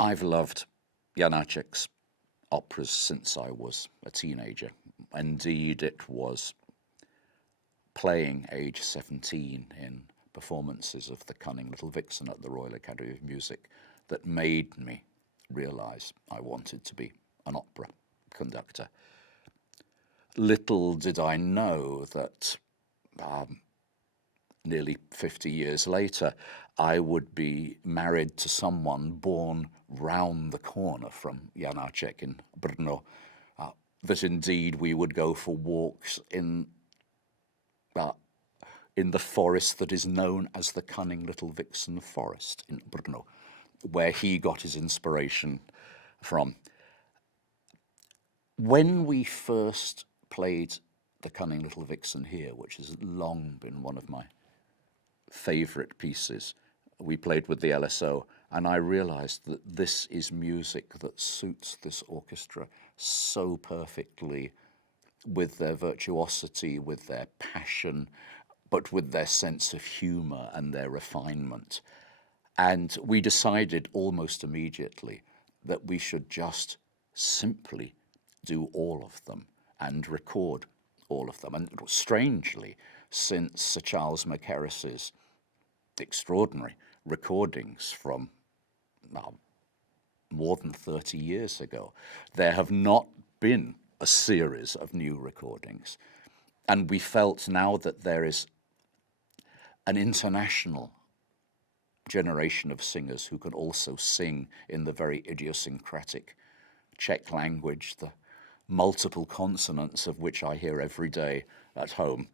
I've loved Janáček's operas since I was a teenager. Indeed, it was playing age 17 in performances of The Cunning Little Vixen at the Royal Academy of Music that made me realize I wanted to be an opera conductor. Little did I know that nearly 50 years later, I would be married to someone born round the corner from Janáček in Brno, that indeed we would go for walks in the forest that is known as the Cunning Little Vixen Forest in Brno, where he got his inspiration from. When we first played the Cunning Little Vixen here, which has long been one of my favorite pieces, we played with the LSO, and I realized that this is music that suits this orchestra so perfectly, with their virtuosity, with their passion, but with their sense of humor and their refinement. And we decided almost immediately that we should just simply do all of them and record all of them. And strangely, since Sir Charles Mackerriss's extraordinary recordings from more than 30 years ago, there have not been a series of new recordings. And we felt now that there is an international generation of singers who can also sing in the very idiosyncratic Czech language, the multiple consonants of which I hear every day at home.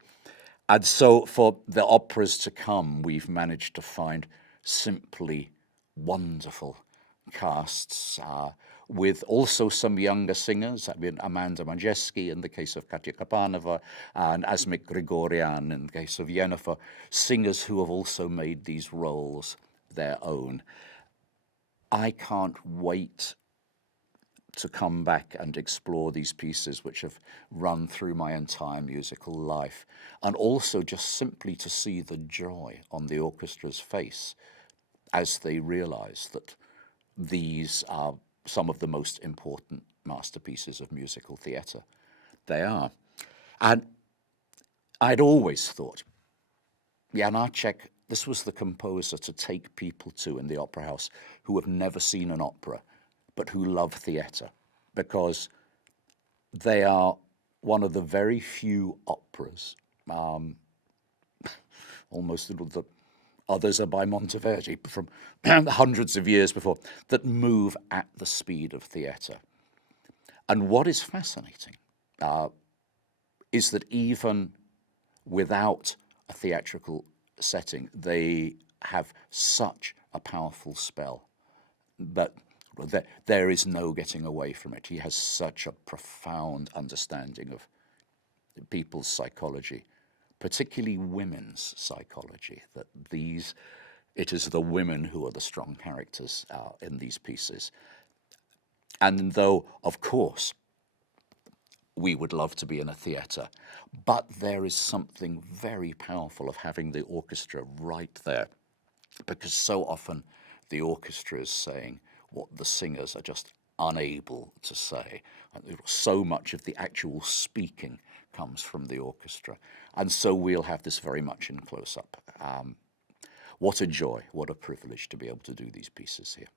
And so for the operas to come, we've managed to find simply wonderful casts, with also some younger singers. I mean, Amanda Majeski in the case of Katya Kapanova, and Asmik Grigorian in the case of Yennefer, singers who have also made these roles their own. I can't wait to come back and explore these pieces which have run through my entire musical life, and also just simply to see the joy on the orchestra's face as they realize that these are some of the most important masterpieces of musical theatre. They are. And I'd always thought Janáček, this was the composer to take people to in the opera house who have never seen an opera, but who love theatre, because they are one of the very few operas, almost the others are by Monteverdi from hundreds of years before, that move at the speed of theatre. And what is fascinating is that even without a theatrical setting, they have such a powerful spell. But there is no getting away from it. He has such a profound understanding of people's psychology, particularly women's psychology, that it is the women who are the strong characters in these pieces. And though, of course, we would love to be in a theatre, but there is something very powerful of having the orchestra right there, because so often the orchestra is saying what the singers are just unable to say. And so much of the actual speaking comes from the orchestra. And so we'll have this very much in close-up. What a joy, what a privilege to be able to do these pieces here.